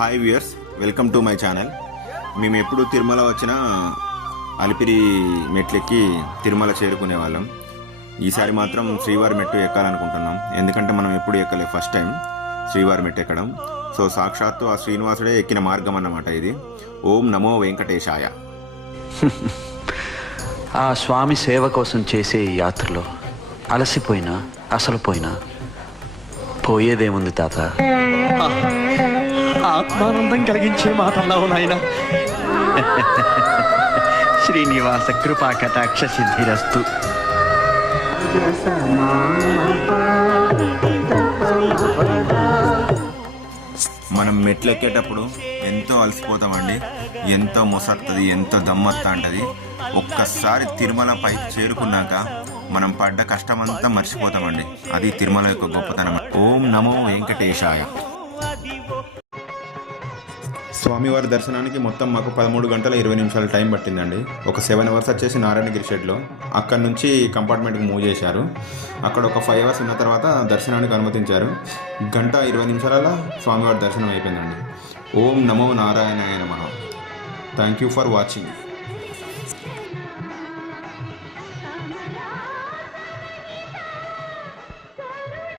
Hi viewers, welcome to my channel. మేము ఎప్పుడు తిరుమల వచ్చినా అలిపిరి మెట్లెక్కి తిరుమల చేరుకునే వాళ్ళం. ఈసారి మాత్రం శ్రీవారి మెట్టు ఎక్కాలనుకుంటున్నాం. ఎందుకంటే మనం ఎప్పుడు ఎక్కలేదు, ఫస్ట్ టైం శ్రీవారి మెట్టు ఎక్కడం. సో సాక్షాత్తు ఆ శ్రీనివాసుడే ఎక్కిన మార్గం అన్నమాట ఇది. ఓం నమో వెంకటేశాయ. ఆ స్వామి సేవ కోసం చేసే ఈ యాత్రలో అలసిపోయినా అసలు పోయినా పోయేదేముంది తాత. ఆత్మానందం కలిగించే మాటన్నావు నాయన. శ్రీనివాస కృపా కటాక్ష సిద్ధిరస్తు. మనం మెట్లు ఎక్కేటప్పుడు ఎంతో అలసిపోతామండి, ఎంతో మొసత్తది, ఎంతో దమ్మత్తా అంటది. ఒక్కసారి తిరుమల పైకి చేరుకున్నాక మనం పడ్డ కష్టమంతా మర్చిపోతామండి. అది తిరుమల యొక్క గొప్పతనం. ఓం నమో వెంకటేశాయ. స్వామివారి దర్శనానికి మొత్తం మాకు 13 గంటల 20 నిమిషాల టైం పట్టిందండి. ఒక 7 అవర్స్ వచ్చేసి నారాయణగిరి షెడ్లో, అక్కడి నుంచి కంపార్ట్మెంట్కి మూవ్ చేశారు. అక్కడ ఒక 5 అవర్స్ ఉన్న తర్వాత దర్శనానికి అనుమతించారు. 1:20 నిమిషాలలో స్వామివారి దర్శనం అయిపోయిందండి. ఓం నమో నారాయణాయ నమః. Thank you for watching.